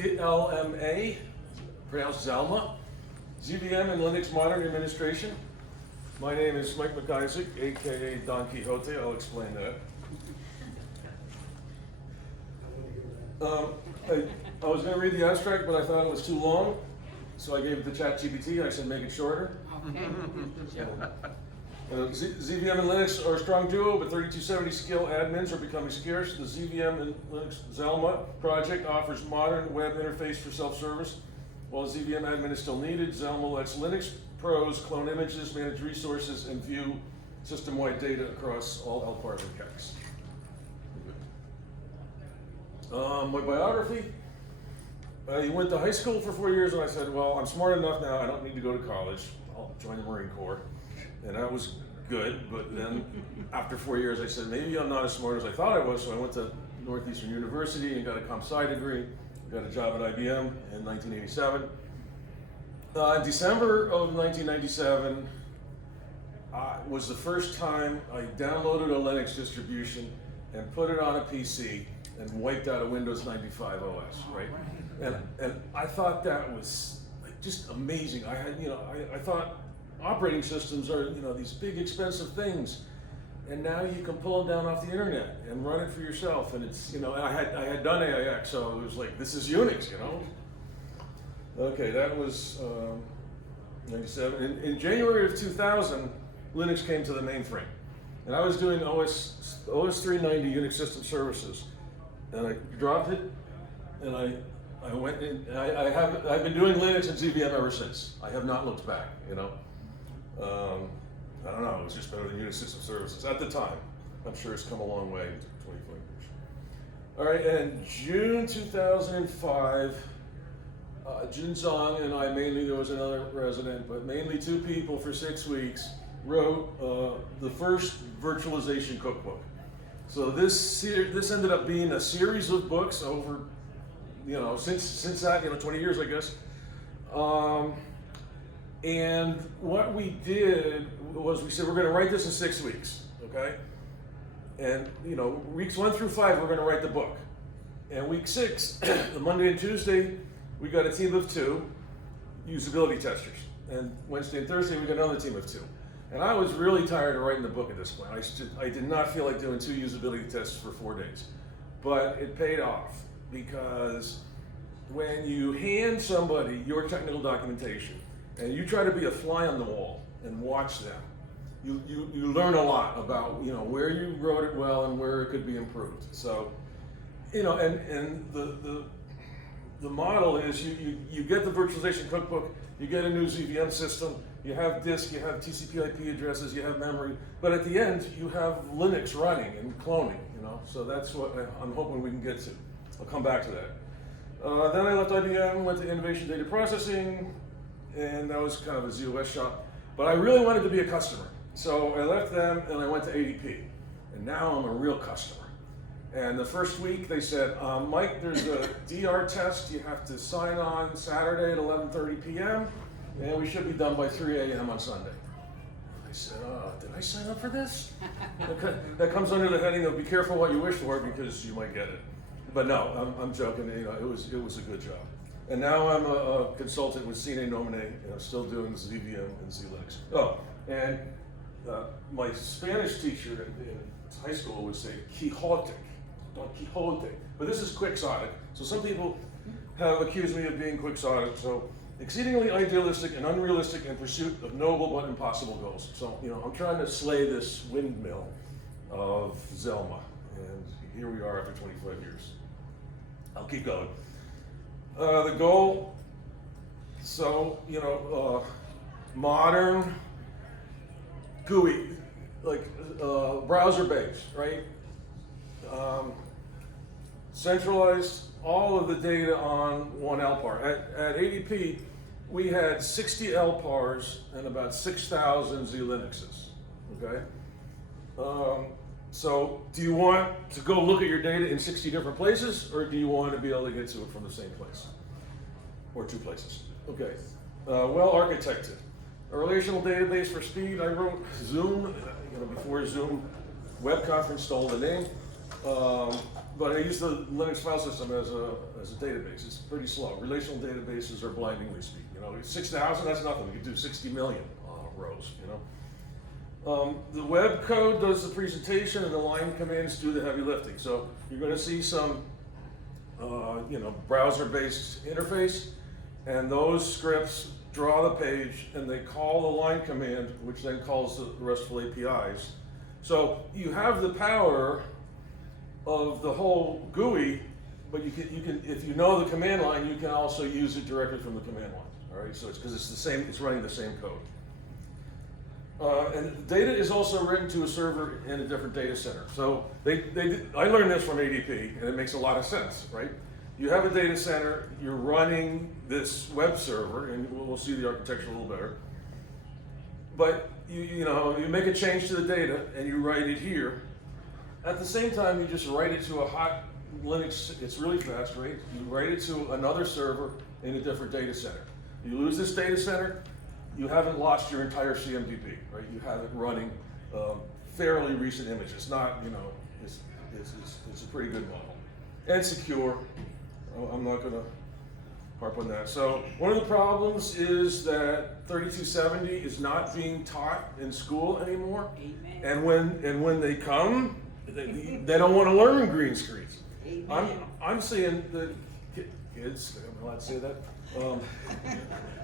ZLMA, pronounced Zelma, ZVM and Linux Modern Administration. My name is Mike MacIssac, aka Don Quixote. I'll explain that. I was going to read the abstract, but I thought it was too long, so I gave it to ChatGPT. I said make it shorter. Okay. ZVM and Linux are a strong duo, but 3270 skill admins are becoming scarce. The ZVM and Linux Zelma project offers modern web interface for self-service. While ZVM admin is still needed, Zelma lets Linux pros clone images, manage resources, and view system-wide data across all LPARs and CECs. My biography. I went to high school for 4 years, and I said, well, I'm smart enough now, I don't need to go to college. I'll join the Marine Corps. And that was good, but then after 4 years, I said, maybe I'm not as smart as I thought I was, so I went to Northeastern University and got a comp sci degree, got a job at IBM in 1987. In December of 1997 was the first time I downloaded a Linux distribution and put it on a PC and wiped out a Windows 95 OS, right? And I thought that was like just amazing. I had, I thought operating systems are, these big expensive things, and now you can pull them down off the internet and run it for yourself. And it's, and I had done AIX, so it was like, this is Unix, Okay, that was 97. In January of 2000, Linux came to the mainframe, and I was doing OS 390 Unix system services, and I dropped it, and I went in. I've been doing Linux and ZVM ever since. I have not looked back, I don't know, it was just better than Unix system services at the time. I'm sure it's come a long way in 25 years. All right, and June 2005, Jun Zong and I mainly, there was another resident, but mainly two people for 6 weeks, wrote the first virtualization cookbook. So this ended up being a series of books over, since that, 20 years, I guess. And what we did was we said, we're going to write this in 6 weeks, okay? And, weeks 1 through 5, we're going to write the book. And week 6, the Monday and Tuesday, we got a team of 2 usability testers. And Wednesday and Thursday, we got another team of 2. And I was really tired of writing the book at this point. I did not feel like doing 2 usability tests for 4 days. But it paid off, because when you hand somebody your technical documentation, and you try to be a fly on the wall and watch them, you learn a lot about where you wrote it well and where it could be improved. So, and the model is you get the virtualization cookbook, you get a new ZVM system, you have disk, you have TCP/IP addresses, you have memory, but at the end you have Linux running and cloning. So that's what I'm hoping we can get to. I'll come back to that. Then I left IBM, went to Innovation Data Processing, and that was kind of a ZOS shop. But I really wanted to be a customer. So I left them and I went to ADP. And now I'm a real customer. And the first week they said, Mike, there's a DR test. You have to sign on Saturday at 11:30 p.m. and we should be done by 3 a.m. on Sunday. I said, did I sign up for this? That comes under the heading of be careful what you wish for, because you might get it. But no, I'm joking. It was a good job. And now I'm a consultant with Sine, Nomine, and I'm still doing ZVM and zLinux. Oh, and my Spanish teacher in high school would say Quixote, Don Quixote. But this is quixotic. So some people have accused me of being quixotic. So exceedingly idealistic and unrealistic in pursuit of noble but impossible goals. So, I'm trying to slay this windmill of Zelma. And here we are after 25 years. I'll keep going. The goal, so, modern GUI, like browser-based, right? Centralized all of the data on one LPAR. At ADP, we had 60 LPARs and about 6,000 zLinuxes, okay? So do you want to go look at your data in 60 different places, or do you want to be able to get to it from the same place? Or 2 places? Okay, well architected. A relational database for speed. I wrote Zoom, before Zoom web conference stole the name. but I use the Linux file system as a database. It's pretty slow. Relational databases are blindingly speed. 6,000, that's nothing. We could do 60 million rows, The web code does the presentation and the line commands do the heavy lifting. So you're going to see some, browser-based interface, and those scripts draw the page and they call the line command, which then calls the RESTful APIs. So you have the power of the whole GUI, but you can if you know the command line, you can also use it directly from the command line. All right, so it's because it's the same, it's running the same code. And the data is also written to a server in a different data center. So I learned this from ADP, and it makes a lot of sense, right? You have a data center, you're running this web server, and we'll see the architecture a little better. But you make a change to the data, and you write it here. At the same time, you just write it to a hot Linux. It's really fast, right? You write it to another server in a different data center. You lose this data center, you haven't lost your entire CMDB, right? You have it running fairly recent images. It's not, it's a pretty good model. And secure. I'm not going to harp on that. So one of the problems is that 3270 is not being taught in school anymore. Amen. And when they come, they don't want to learn green screens. Amen. I'm seeing the kids, I'm allowed to say that,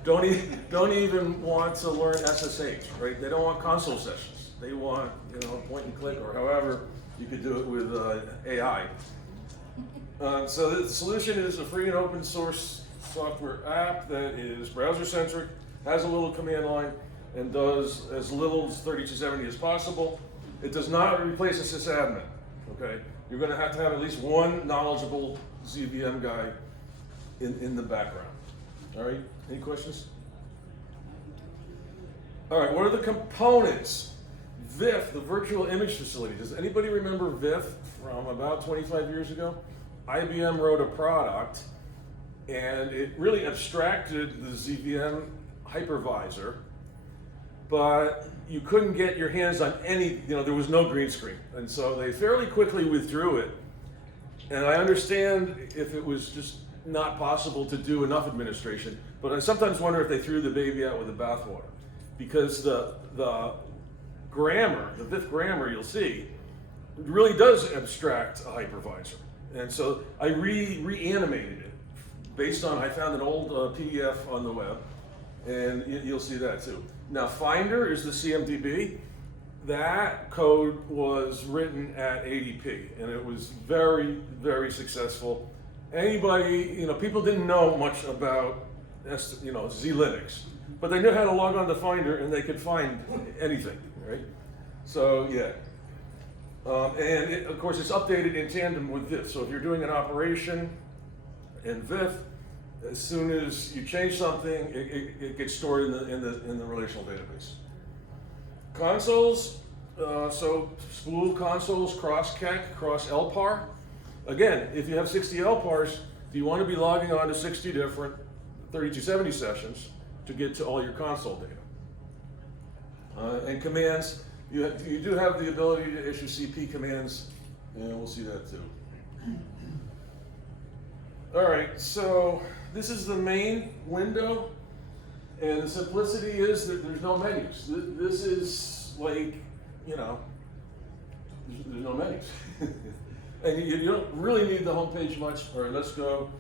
don't even want to learn SSH, right? They don't want console sessions. They want, point and click, or however you could do it with AI. So the solution is a free and open source software app that is browser centric, has a little command line, and does as little as 3270 as possible. It does not replace a sysadmin, okay? You're going to have at least one knowledgeable ZVM guy in the background. All right, any questions? All right, what are the components? VIF, the virtual image facility. Does anybody remember VIF from about 25 years ago? IBM wrote a product, and it really abstracted the ZVM hypervisor, but you couldn't get your hands on any, there was no green screen. And so they fairly quickly withdrew it. And I understand if it was just not possible to do enough administration, but I sometimes wonder if they threw the baby out with the bathwater, because the grammar, the VIF grammar you'll see, really does abstract a hypervisor. And so I reanimated it based on, I found an old PDF on the web, and you'll see that too. Now Finder is the CMDB. That code was written at ADP, and it was very, very successful. Anybody, people didn't know much about, zLinux, but they knew how to log on to Finder, and they could find anything, right? So yeah, and of course it's updated in tandem with VIF. So if you're doing an operation in VIF, as soon as you change something, it gets stored in the relational database. Consoles, so spool consoles, cross-CAC, cross-LPAR. Again, if you have 60 LPARs, do you want to be logging on to 60 different 3270 sessions to get to all your console data? And commands, you do have the ability to issue CP commands, and we'll see that too. All right, so this is the main window, and the simplicity is that there's no menus. This is like, there's no menus. And you don't really need the home page much. All right, let's go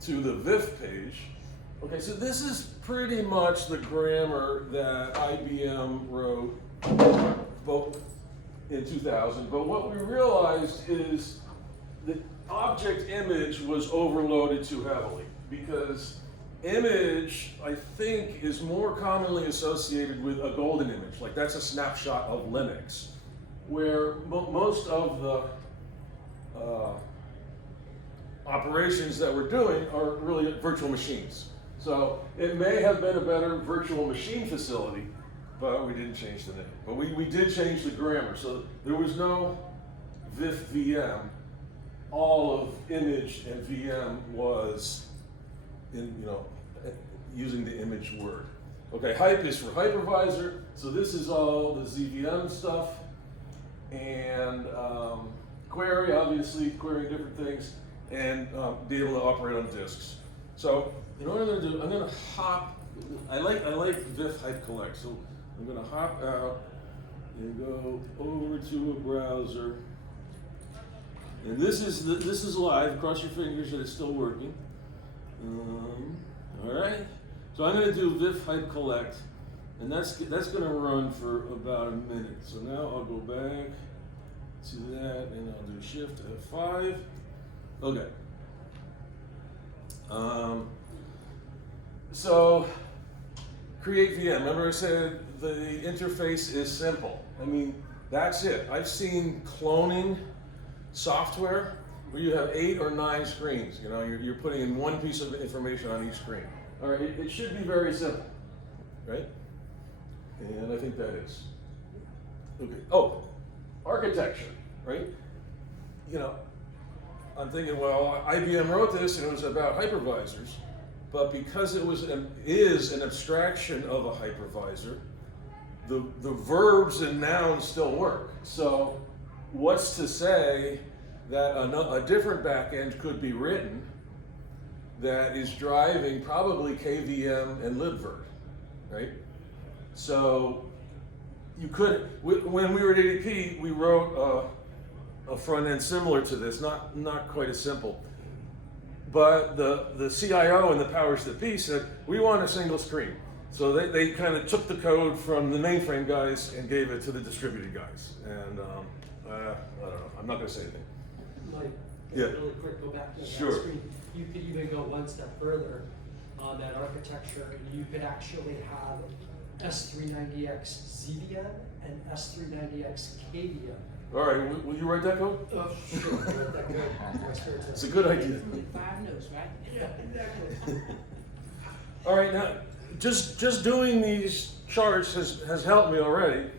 to the VIF page. Okay, so this is pretty much the grammar that IBM wrote both in 2000. But what we realized is that object image was overloaded too heavily, because image, I think, is more commonly associated with a golden image. Like that's a snapshot of Linux, where most of the operations that we're doing are really virtual machines. So it may have been a better virtual machine facility, but we didn't change the name. But we did change the grammar. So there was no VIF VM. All of image and VM was using the image word. Okay, hype is for hypervisor. So this is all the ZVM stuff. And query, obviously, querying different things, and be able to operate on disks. So, you know what I'm going to do? I'm going to hop. I like VIF hype collect, so I'm going to hop out and go over to a browser. And this is live. Cross your fingers that it's still working. All right. So I'm going to do VIF hype collect, and that's going to run for about a minute. So now I'll go back to that, and I'll do Shift F5. Okay. So create VM. Remember I said the interface is simple. I mean, that's it. I've seen cloning software where you have 8 or 9 screens. You know, you're putting in one piece of information on each screen. All right, it should be very simple, right? And I think that is. Okay. Oh, architecture, right? You know, I'm thinking, well, IBM wrote this and it was about hypervisors, but because it is an abstraction of a hypervisor, the verbs and nouns still work. So what's to say that a different backend could be written that is driving probably KVM and libvirt, right? So you could, when we were at ADP, we wrote a front end similar to this, not quite as simple. But the CIO and the powers that be said, we want a single screen. So they kind of took the code from the mainframe guys and gave it to the distributed guys. And I don't know, I'm not gonna say anything. Mike, Yeah. really quick, go back to that Sure. screen. You could even go one step further on that architecture. You could actually have S390X ZVM and S390X KVM. All right, will you write that code? Sure, that good. It's a good idea. 5 notes, right? Yeah, exactly. All right, now, just doing these charts has helped me already,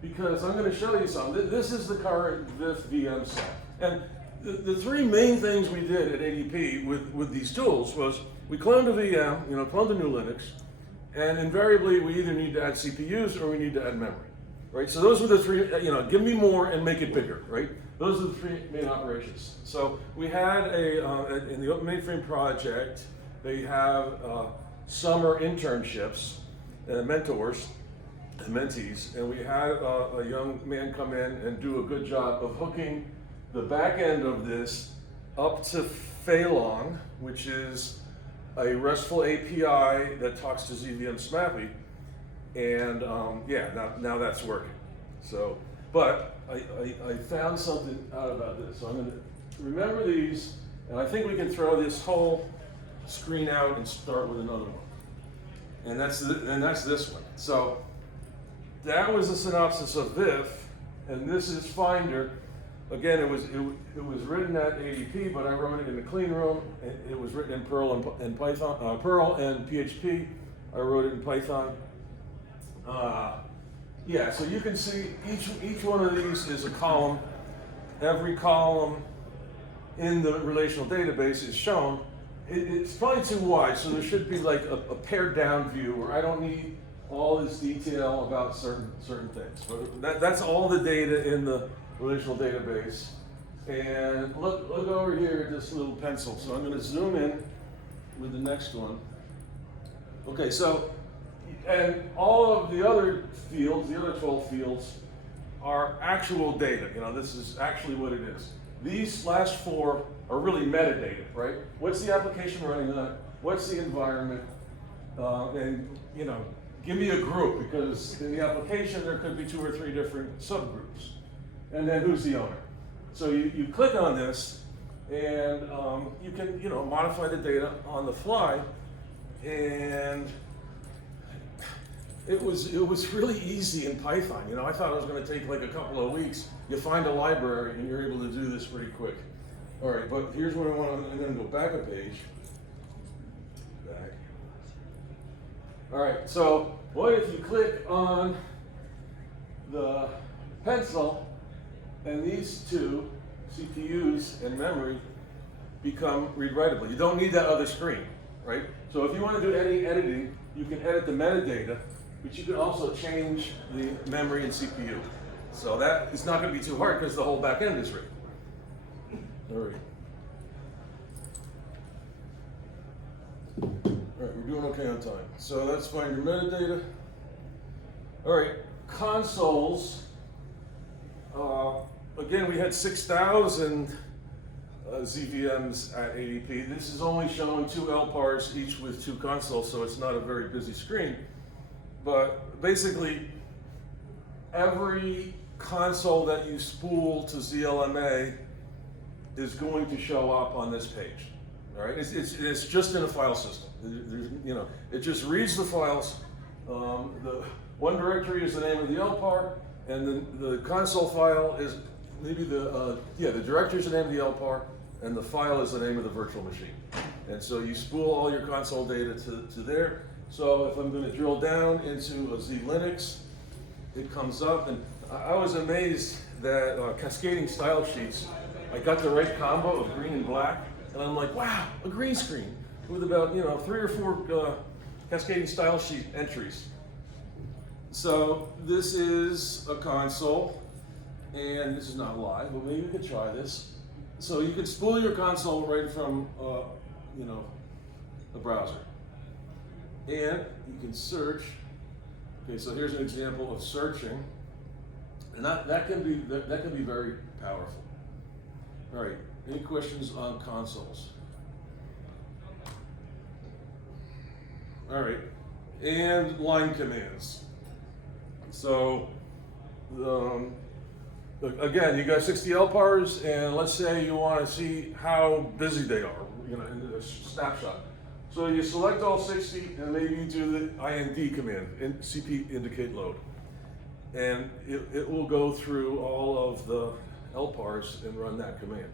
because I'm going to show you something. This is the current VIF VM set. And the 3 main things we did at ADP with these tools was we cloned a VM, cloned a new Linux, and invariably we either need to add CPUs or we need to add memory, right? So those were the 3, give me more and make it bigger, right? Those are the 3 main operations. So we had in the Open Mainframe project, they have summer internships, mentors, and mentees, and we had a young man come in and do a good job of hooking the back end of this up to Phalong, which is a RESTful API that talks to ZVM SMAPI, and now that's working. So, but I found something out about this. So I'm going to remember these, and I think we can throw this whole screen out and start with another one. And that's this one. So that was a synopsis of VIF, and this is Finder. Again, it was written at ADP, but I wrote it in the clean room. It was written in Perl and Python, Perl and PHP. I wrote it in Python. So you can see each one of these is a column. Every column in the relational database is shown. It's probably too wide, so there should be like a pared down view where I don't need all this detail about certain things. But that's all the data in the relational database. And look over here at this little pencil. So I'm going to zoom in with the next one. Okay, so, and all of the other fields, the other 12 fields, are actual data. This is actually what it is. These last 4 are really metadata, right? What's the application running on? What's the environment? And give me a group, because in the application there could be 2 or 3 different subgroups. And then who's the owner? So you click on this, and you can modify the data on the fly. And it was really easy in Python. I thought it was going to take like a couple of weeks. You find a library and you're able to do this pretty quick. All right, but here's what I want. I'm going to go back a page. Back. All right, so what if you click on the pencil, and these 2 CPUs and memory become read-writable? You don't need that other screen, right? So if you want to do any editing, you can edit the metadata, but you can also change the memory and CPU. So that is not going to be too hard because the whole back end is written. All right. All right, we're doing okay on time. So that's fine, your metadata. All right, consoles. Again, we had 6,000 ZVMs at ADP. This is only showing 2 LPARs, each with 2 consoles, so it's not a very busy screen. But basically, every console that you spool to zLma is going to show up on this page. All right, it's just in a file system. It just reads the files. The one directory is the name of the LPAR, and the console file is maybe the directory is the name of the LPAR, and the file is the name of the virtual machine. And so you spool all your console data to there. So if I'm going to drill down into a zLinux, it comes up, and I was amazed that cascading style sheets, I got the right combo of green and black, and I'm like, wow, a green screen with about 3 or 4 cascading style sheet entries. So this is a console, and this is not live, but maybe we could try this. So you can spool your console right from the browser, and you can search. Okay, so here's an example of searching, and that can be very powerful. All right, any questions on consoles? All right, and line commands. So, again, you got 60 LPARs, and let's say you want to see how busy they are, in a snapshot. So you select all 60, and maybe you do the IND command, CP indicate load. And it will go through all of the LPARs and run that command.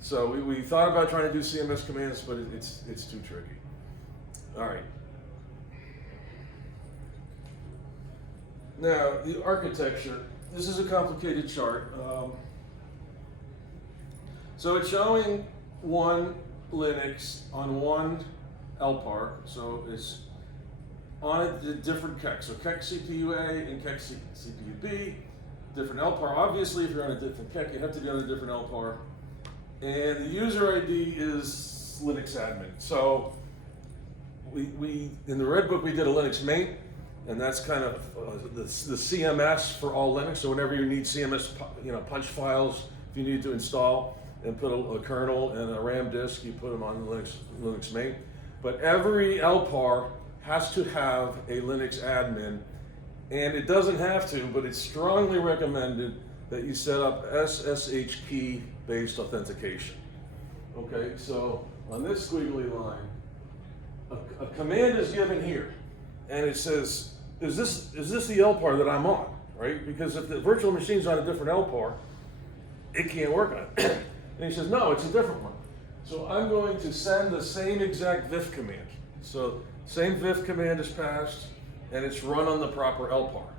So we thought about trying to do CMS commands, but it's too tricky. All right. Now, the architecture. This is a complicated chart. So it's showing one Linux on one LPAR. So it's on a different KEK. So KEK CPU A and KEK CPU B, different LPAR. Obviously, if you're on a different KEK, you have to be on a different LPAR. And the user ID is Linux admin. So we in the Red Book, we did a Linux main. And that's kind of the CMS for all Linux. So whenever you need CMS, punch files, if you need to install and put a kernel and a RAM disk, you put them on the Linux main. But every LPAR has to have a Linux admin, and it doesn't have to, but it's strongly recommended that you set up SSH key-based authentication. Okay, so on this squiggly line, a command is given here. And it says, is this the LPAR that I'm on, right? Because if the virtual machine's on a different LPAR, it can't work on it. And he says, no, it's a different one. So I'm going to send the same exact VIF command. So same VIF command is passed, and it's run on the proper LPAR, all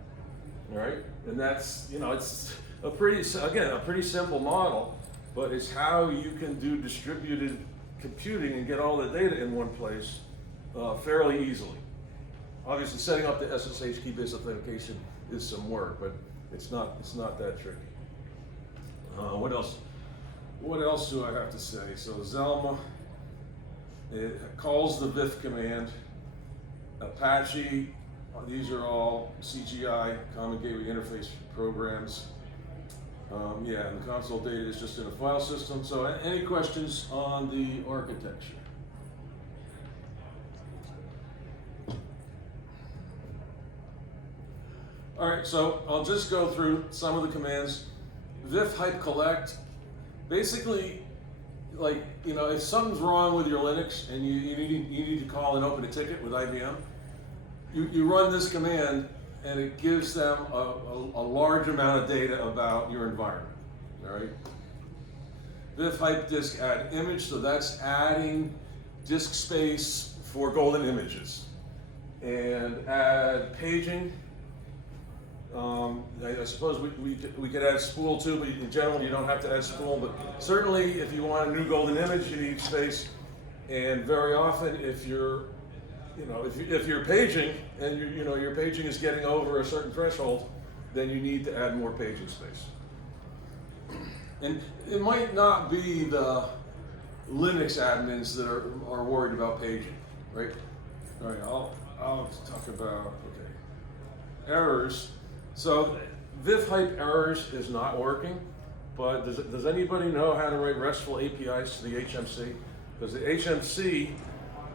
right? And that's, it's a pretty simple model, but it's how you can do distributed computing and get all the data in one place fairly easily. Obviously, setting up the SSH key-based authentication is some work, but it's not that tricky. What else? What else do I have to say? So Zelma, it calls the VIF command. Apache, these are all CGI, Common Gateway Interface programs. And the console data is just in a file system. So any questions on the architecture? All right, so I'll just go through some of the commands. VIF hype collect, basically, if something's wrong with your Linux and you need to call and open a ticket with IBM, you run this command and it gives them a large amount of data about your environment, all right? VIF hype disk add image, so that's adding disk space for golden images. And add paging. I suppose we could add spool too, but in general you don't have to add spool. But certainly, if you want a new golden image, you need space. And very often, if you're paging and your paging is getting over a certain threshold, then you need to add more paging space. And it might not be the Linux admins that are worried about paging, right? All right, I'll talk about, okay, errors. So VIF hype errors is not working, but does anybody know how to write RESTful APIs to the HMC? Because the HMC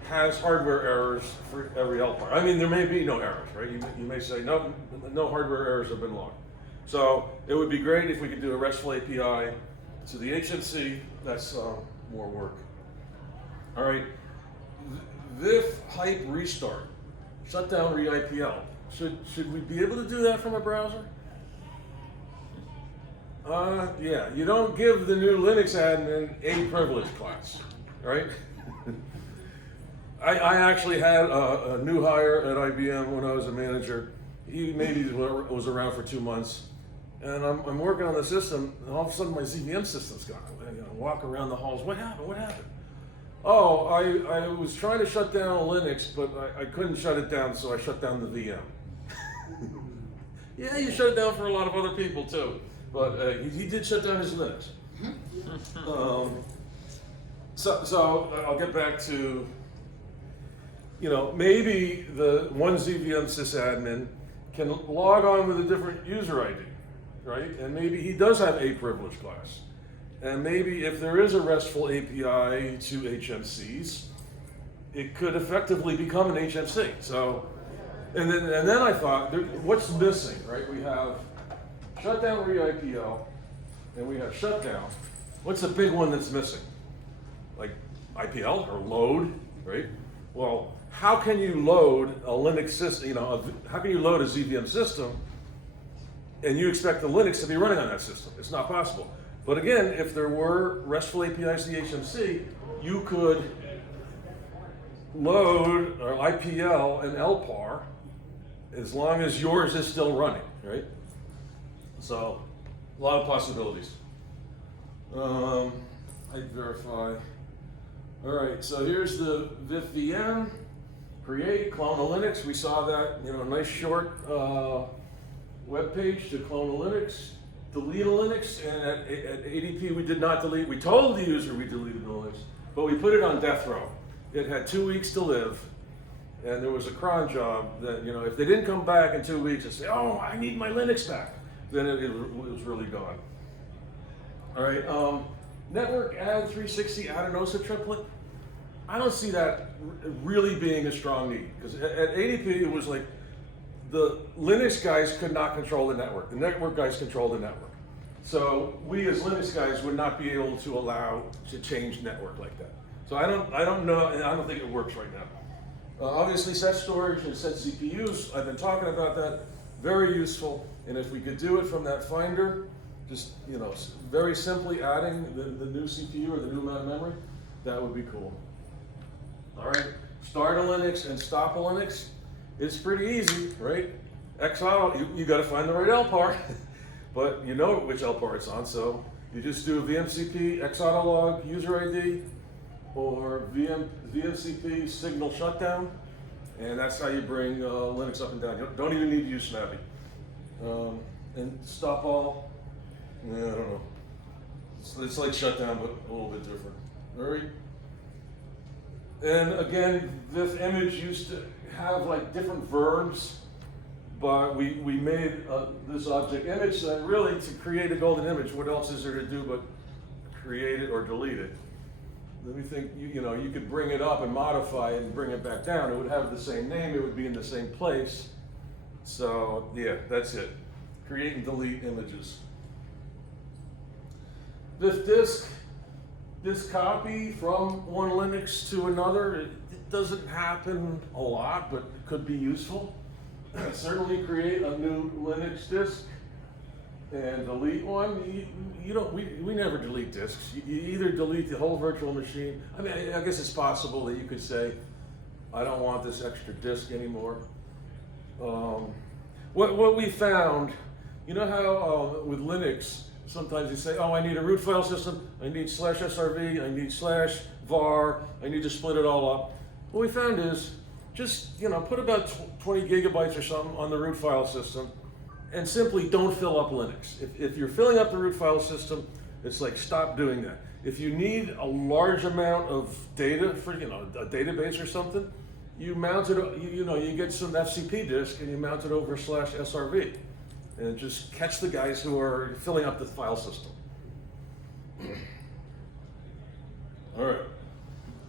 has hardware errors for every LPAR. I mean, there may be no errors, right? You may say, no hardware errors have been logged. So it would be great if we could do a RESTful API to the HMC. That's more work. All right, VIF hype restart, shut down re-IPL. Should we be able to do that from a browser? Yeah, you don't give the new Linux admin a privilege class, right? I actually had a new hire at IBM when I was a manager. He maybe was around for 2 months, and I'm working on the system, and all of a sudden my ZVM system's gone. Walk around the halls. What happened? What happened? Oh, I was trying to shut down Linux, but I couldn't shut it down, so I shut down the VM. Yeah, you shut it down for a lot of other people too, but he did shut down his Linux. So I'll get back to, maybe the one ZVM sysadmin can log on with a different user ID, right? And maybe he does have a privilege class. And maybe if there is a RESTful API to HMCs, it could effectively become an HMC. So, and then I thought, what's missing, right? We have shutdown re-IPL, and we have shutdown. What's the big one that's missing? Like IPL or load, right? Well, how can you load a Linux system, how can you load a ZVM system and you expect the Linux to be running on that system? It's not possible. But again, if there were RESTful APIs to the HMC, you could load or IPL and LPAR as long as yours is still running, right? So, a lot of possibilities. I verify. All right, so here's the VIF VM. Create, clone a Linux. We saw that, a nice short web page to clone a Linux. Delete a Linux, and at ADP we did not delete. We told the user we deleted the Linux, but we put it on death row. It had 2 weeks to live, and there was a cron job that, if they didn't come back in 2 weeks and say, oh, I need my Linux back, then it was really gone. All right, network add 360 add an OSA triplet. I don't see that really being a strong need, because at ADP it was like, the Linux guys could not control the network. The network guys control the network. So we as Linux guys would not be able to allow to change network like that. So I don't know, and I don't think it works right now. Obviously set storage and set CPUs, I've been talking about that, very useful. And if we could do it from that finder, just very simply adding the new CPU or the new amount of memory, that would be cool. All right, start a Linux and stop a Linux. It's pretty easy, right? XAuto, you got to find the right LPAR, but you know which LPAR it's on, so you just do VMCP XAuto log user ID or VMCP signal shutdown, and that's how you bring Linux up and down. You don't even need to use Snappy. And stop all, I don't know. It's like shutdown, but a little bit different. All right. And again, this image used to have like different verbs, but we made this object image, and really to create a golden image, what else is there to do but create it or delete it? Let me think, you could bring it up and modify it and bring it back down. It would have the same name, it would be in the same place. So yeah, that's it. Create and delete images. This disk copy from one Linux to another, it doesn't happen a lot, but it could be useful. Certainly create a new Linux disk and delete one. We never delete disks. You either delete the whole virtual machine. I mean, I guess it's possible that you could say, I don't want this extra disk anymore. What we found, how with Linux, sometimes you say, oh, I need a root file system, I need /srv, I need /var, I need to split it all up. What we found is, just put about 20 gigabytes or something on the root file system, and simply don't fill up Linux. If you're filling up the root file system, It's like, stop doing that. If you need a large amount of data for, a database or something, you mount it, you get some FCP disk and you mount it over /SRV and just catch the guys who are filling up the file system. All right,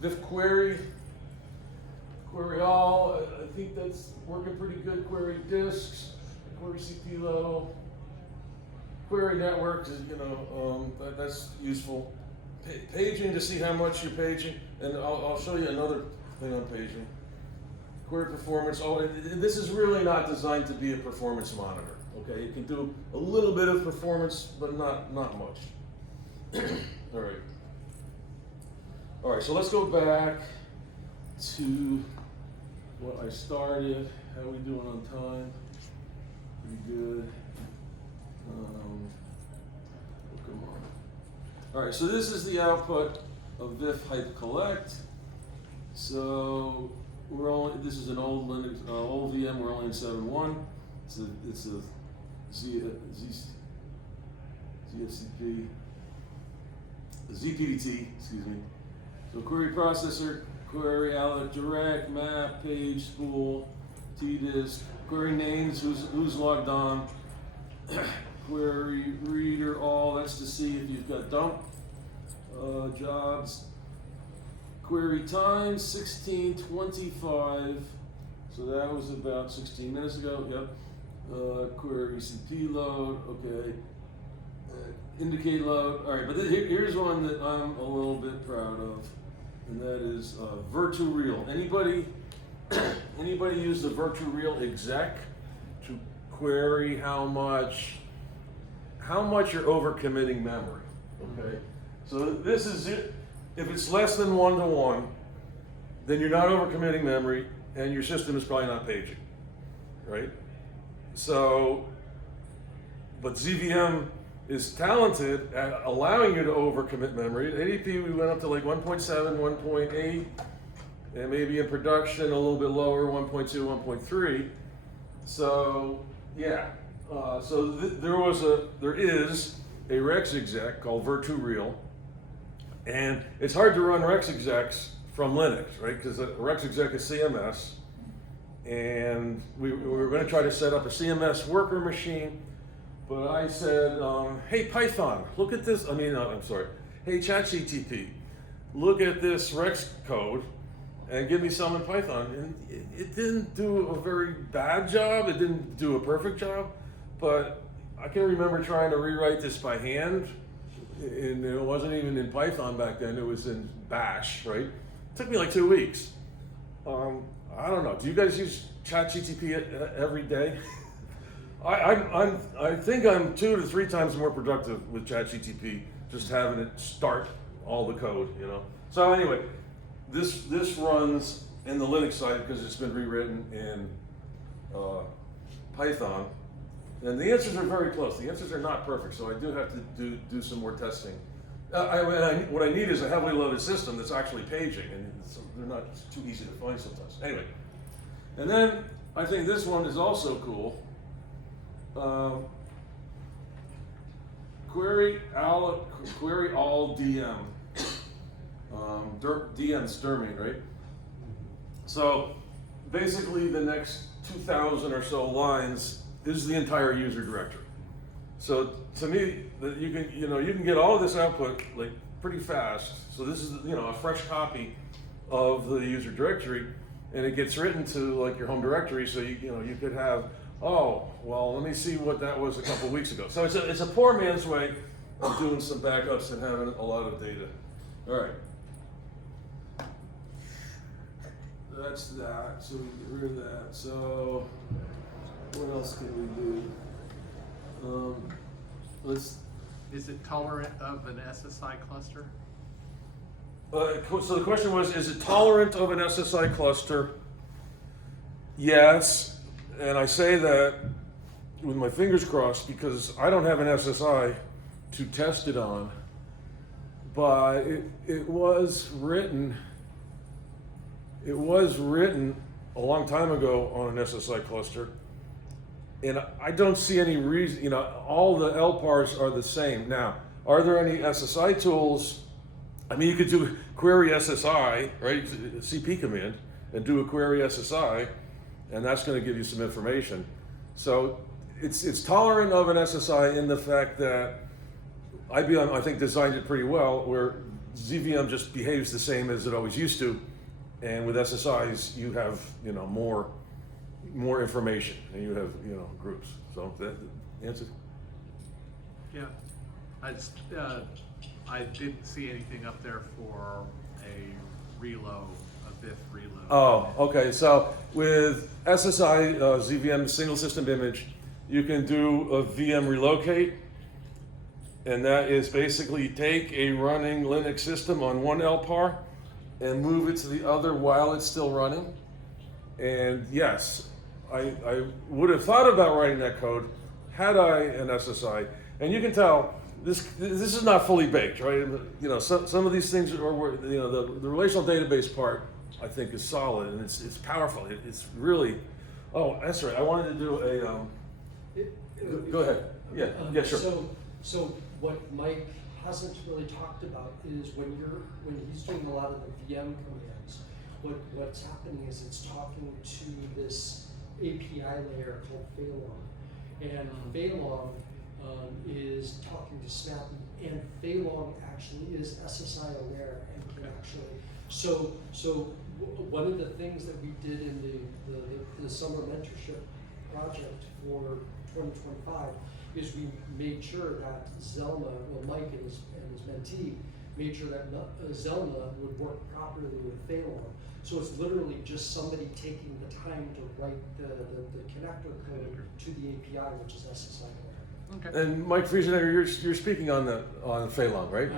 diff query all, I think that's working pretty good. Query disks, query CP query networks, that's useful. Paging to see how much you're paging, and I'll show you another thing on paging. Query performance, this is really not designed to be a performance monitor, okay? You can do a little bit of performance, but not much. All right, so let's go back to what I started. How are we doing on time? Pretty good. Come on. All right, so this is the output of VIF hype collect. So this is an old Linux, old VM. We're only in 7.1. It's a ZFCP, ZPDT, excuse me. So query processor, query alloc direct, map, page, spool, tdisk, query names, who's logged on, query reader all, that's to see if you've got dump jobs. Query time 16:25, so that was about 16 minutes ago. Yep. Query CP load, okay. Indicate load. All right, but here's one that I'm a little bit proud of, and that is Virtu-Real. Anybody use the Virtu-Real exec to query how much you're overcommitting memory? Okay, so this is it. If it's less than 1-to-1, then you're not overcommitting memory, and your system is probably not paging, right? So, but ZVM is talented at allowing you to overcommit memory. At ADP, we went up to like 1.7, 1.8, and maybe in production a little bit lower, 1.2, 1.3. So, yeah. There is a Rex exec called Virtu-Real, and it's hard to run Rex execs from Linux, right? Because a Rex exec is CMS, and we were going to try to set up a CMS worker machine, but I said, hey Python, look at this. Hey ChatGTP, look at this Rex code and give me some in Python. And it didn't do a very bad job. It didn't do a perfect job, but I can remember trying to rewrite this by hand. And it wasn't even in Python back then, it was in Bash, right? It took me like 2 weeks. I don't know, do you guys use ChatGTP every day? I think I'm 2 to 3 times more productive with ChatGTP, just having it start all the code, So anyway, this runs in the Linux side because it's been rewritten in Python. And the answers are very close. The answers are not perfect, so I do have to do some more testing. What I need is a heavily loaded system that's actually paging, and they're not too easy to find sometimes. Anyway, and then I think this one is also cool. Query all DM. DM's Derming, right? So basically, the next 2,000 or so lines is the entire user directory. So to me, you can get all of this output like pretty fast. So this is a fresh copy of the user directory, and it gets written to like your home directory. So you could have, let me see what that was a couple weeks ago. So it's a poor man's way of doing some backups and having a lot of data. All right. That's that. So we get rid of that. So what else can we do? Is it tolerant of an SSI cluster? So the question was, is it tolerant of an SSI cluster? Yes, and I say that with my fingers crossed because I don't have an SSI to test it on, but it was written a long time ago on an SSI cluster. And I don't see any reason, all the LPARs are the same. Now, are there any SSI tools? I mean, you could do query SSI, right? CP command, and do a query SSI, and that's going to give you some information. So it's tolerant of an SSI in the fact that IBM, I think, designed it pretty well, where ZVM just behaves the same as it always used to, and with SSIs you have more information, and you have groups. So that answer. Yeah, I didn't see anything up there for a reload, a BIF reload. Oh, okay. So with SSI, ZVM, single system image, you can do a VM relocate, and that is basically take a running Linux system on one LPAR and move it to the other while it's still running. And yes, I would have thought about writing that code had I an SSI. And you can tell this is not fully baked, right? Some of these things are the relational database part I think is solid, and it's powerful. It's really. Oh, that's right. I wanted to do a. Go ahead. Yeah, sure. So what Mike hasn't really talked about is when he's doing a lot of the VM commands, what's happening is it's talking to this API layer called Phaelong, and Phaelong is talking to Snappy, and Phaelong actually is SSI aware and can actually. So one of the things that we did in the summer mentorship project for 2025 is we made sure that Zelma, well, Mike and his mentee made sure that Zelma would work properly with Phaelong. So it's literally just somebody taking the time to write the connector code to the API, which is SSI aware. Okay. And Mike Friesenecker, you're speaking on Phaelong, right?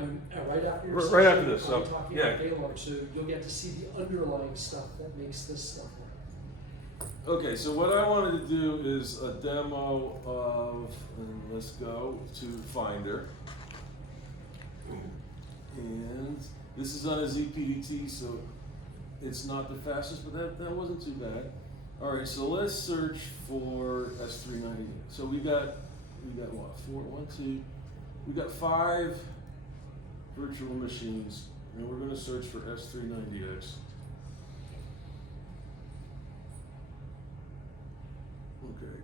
Right after your Right after this, I'm so, talking yeah. about Phaelong, so you'll get to see the underlying stuff that makes this stuff work. Okay, so what I wanted to do is a demo of, and let's go to Finder. And this is on a ZPDT, so it's not the fastest, but that wasn't too bad. All right, so let's search for S390. So we got what? We got 5 virtual machines, and we're going to search for S390X. Okay.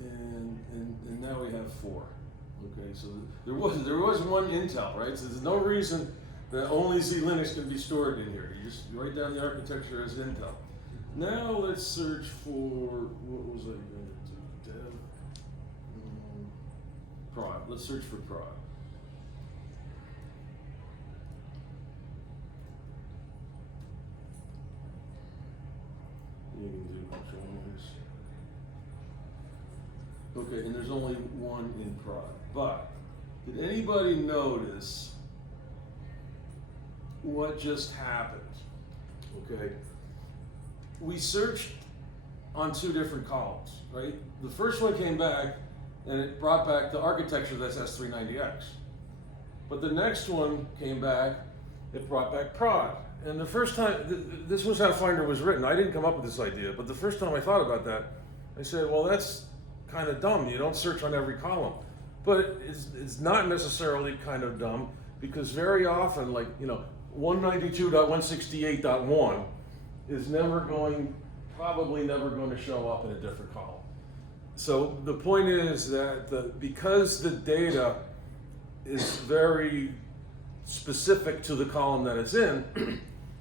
And now we have 4. Okay, so there was one Intel, right? So there's no reason that only zLinux can be stored in here. You just write down the architecture as Intel. Now let's search for, what was I going to do? Dev. Prod. Let's search for prod. You can do controllers. Okay, and there's only one in prod. But did anybody notice what just happened? Okay. We searched on 2 different columns, right? The first one came back and it brought back the architecture that's S390X. But the next one came back, it brought back prod. And the first time, this was how Finder was written. I didn't come up with this idea, but the first time I thought about that, I said, well, that's kind of dumb. You don't search on every column. But it's not necessarily kind of dumb, because very often, like, 192.168.1 is probably never going to show up in a different column. So the point is that because the data is very specific to the column that it's in,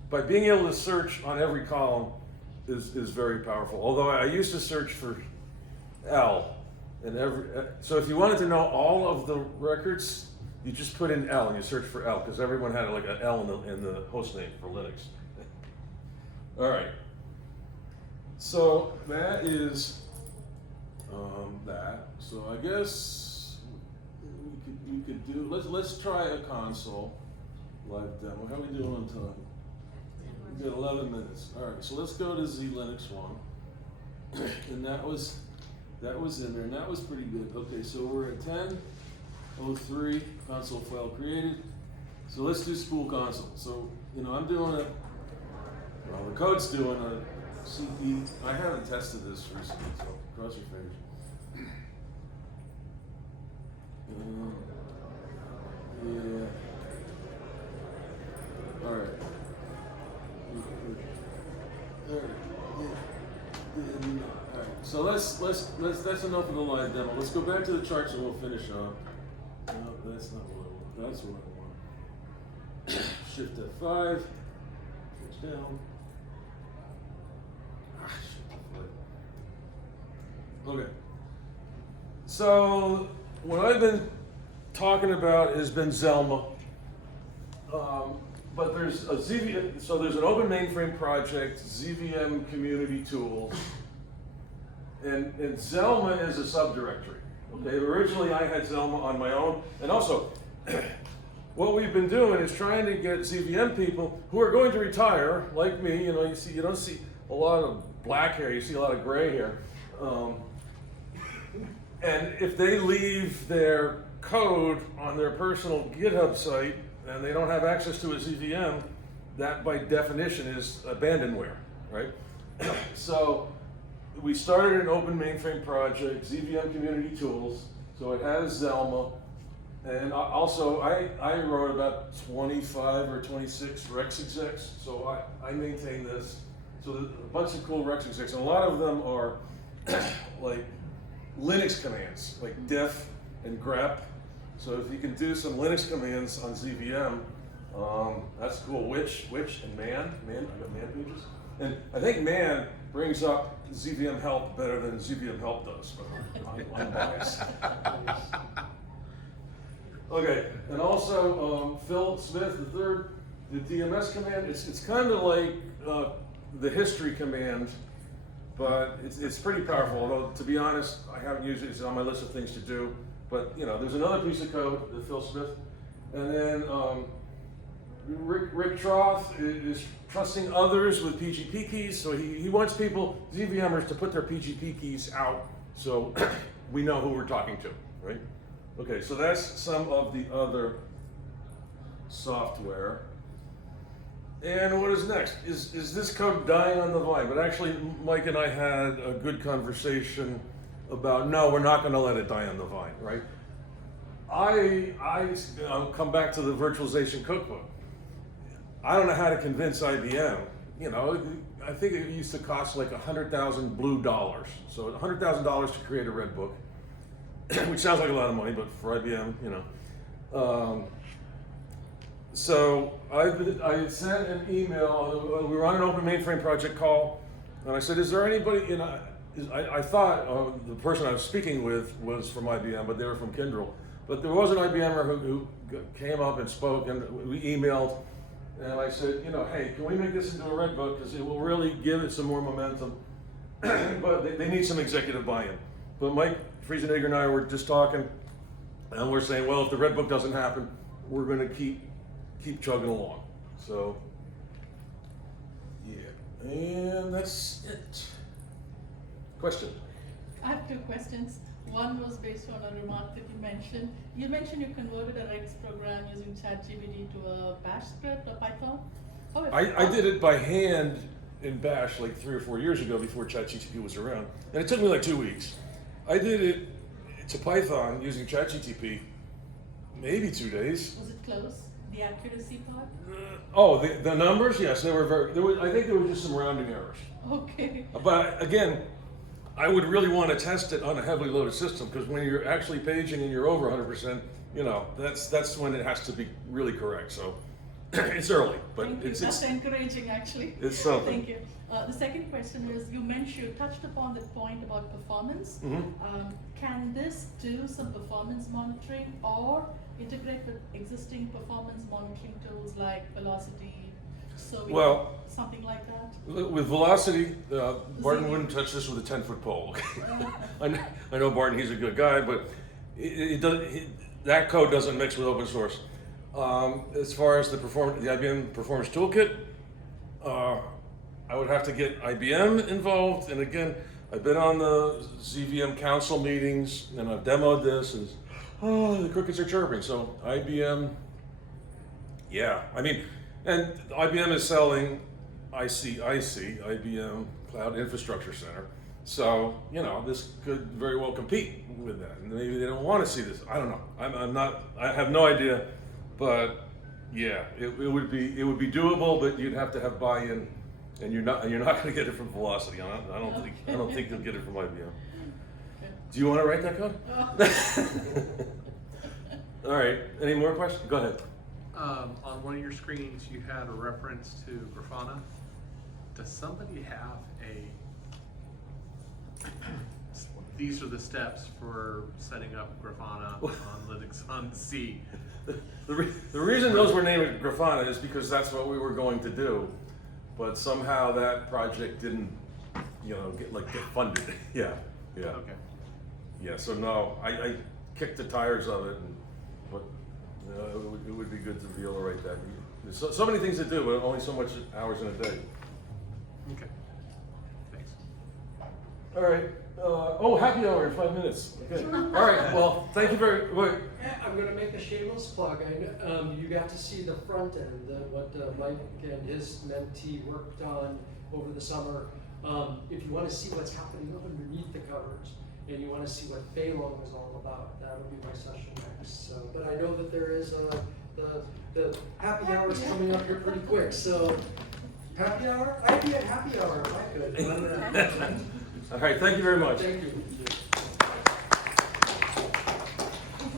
by being able to search on every column is very powerful. Although I used to search for L, so if you wanted to know all of the records, you just put in L and you search for L, because everyone had like an L in the host name for Linux. All right. So that is that. So I guess we could do. Let's try a console live demo. How are we doing on time? We got 11 minutes. All right. So let's go to zLinux 1, and that was in there, and that was pretty good. Okay. So we're at 10:03. Console file created. So let's do spool console. So I'm doing the code's doing a CP. I haven't tested this recently, so cross your fingers. Yeah. All right. All right. Yeah. All right. So let's that's enough of the live demo. Let's go back to the charts and we'll finish up. No, that's not what I want. That's what I want. Shift F5. Switch down. Shift F5. Okay. So what I've been talking about has been Zelma. But there's a ZVM, so there's an open mainframe project, ZVM community tools, and Zelma is a subdirectory. Okay, originally I had Zelma on my own, and also what we've been doing is trying to get ZVM people who are going to retire, like me. You know, you don't see a lot of black hair, you see a lot of gray hair, and if they leave their code on their personal GitHub site and they don't have access to a ZVM, that by definition is abandonware, right? So we started an open mainframe project, ZVM community tools, so it has Zelma, and also I wrote about 25 or 26 Rex execs, so I maintain this. So there's a bunch of cool Rex execs, and a lot of them are like Linux commands, like def and grep. So if you can do some Linux commands on ZVM, that's cool. Which, and man, I got man pages. And I think man brings up ZVM help better than ZVM help does, but I'm biased. Okay, and also Phil Smith, the third, the DMS command, it's kind of like the history command, but it's pretty powerful, although to be honest, I haven't used it, it's on my list of things to do. But you know, there's another piece of code, the Phil Smith, and then Rick Troth is trusting others with PGP keys. So he wants people, ZVMers, to put their PGP keys out, so we know who we're talking to, right? Okay, so that's some of the other software. And what is next? Is this code dying on the vine? But actually, Mike and I had a good conversation about, no, we're not going to let it die on the vine, right? I'll come back to the virtualization cookbook. I don't know how to convince IBM. You know, I think it used to cost like $100,000 blue dollars. So $100,000 to create a red book, which sounds like a lot of money, but for IBM, you know. So I sent an email. We were on an open mainframe project call, and I said, "Is there anybody?" You know, I thought the person I was speaking with was from IBM, but they were from Kyndryl. But there was an IBMer who came up and spoke, and we emailed, and I said, you know, hey, can we make this into a red book, because it will really give it some more momentum. But they need some executive buy-in. But Mike Friesenegger and I were just talking, and we're saying, well, if the red book doesn't happen, we're going to keep chugging along. So, yeah, and that's it. Question? I have two questions. One was based on a remark that you mentioned. You mentioned you converted a Rex program using ChatGPT to a Bash script or Python. I did it by hand in Bash like 3 or 4 years ago before ChatGPT was around, and it took me like 2 weeks. I did it to Python using ChatGPT, maybe 2 days. Was it close? The accuracy Oh, part? the numbers? Yes, they were I think there were just some rounding errors. Okay. But again, I would really want to test it on a heavily loaded system, because when you're actually paging and you're over 100%, you know, that's when it has to be really correct. So it's early, but Thank you. That's encouraging, actually. It's something. Thank you. The second question is, you touched upon the point about performance. Mm-hmm. Can this do some performance monitoring or integrate with existing performance monitoring tools like Velocity? So something like that? With Velocity, Barton wouldn't touch this with a 10-foot pole. I know Barton, he's a good guy, but that code doesn't mix with open source. As far as the IBM Performance Toolkit, I would have to get IBM involved. And again, I've been on the ZVM council meetings and I've demoed this, and the crickets are chirping. So IBM, yeah, I mean, and IBM is selling IBM Cloud Infrastructure Center. So, you know, this could very well compete with that. And maybe they don't want to see this. I don't know. I have no idea. But yeah, it would be doable, but you'd have to have buy-in, and you're not going to get it from Velocity. I don't think you'll get it from IBM. Do you want to write that code? All right. Any more questions? Go ahead. On one of your screens, you had a reference to Grafana. Does somebody have these are the steps for setting up Grafana on Linux on C? The reason those were named Grafana is because that's what we were going to do, but somehow that project didn't, get funded. Yeah. Okay. Yeah. So no, I kicked the tires of it, but it would be good to be able to write that. There's so many things to do, but only so much hours in a day. Okay. Thanks. All right. Happy hour in 5 minutes. Okay. All right. Well, thank you very much. I'm going to make a shameless plug. You got to see the front end, what Mike and his mentee worked on over the summer. If you want to see what's happening underneath the covers, and you want to see what Feilong is all about, that would be my session next. So, but I know that there is the happy hour is coming up here pretty quick. So, happy hour? I'd be at happy hour if I could. All right. Thank you very much. Thank you.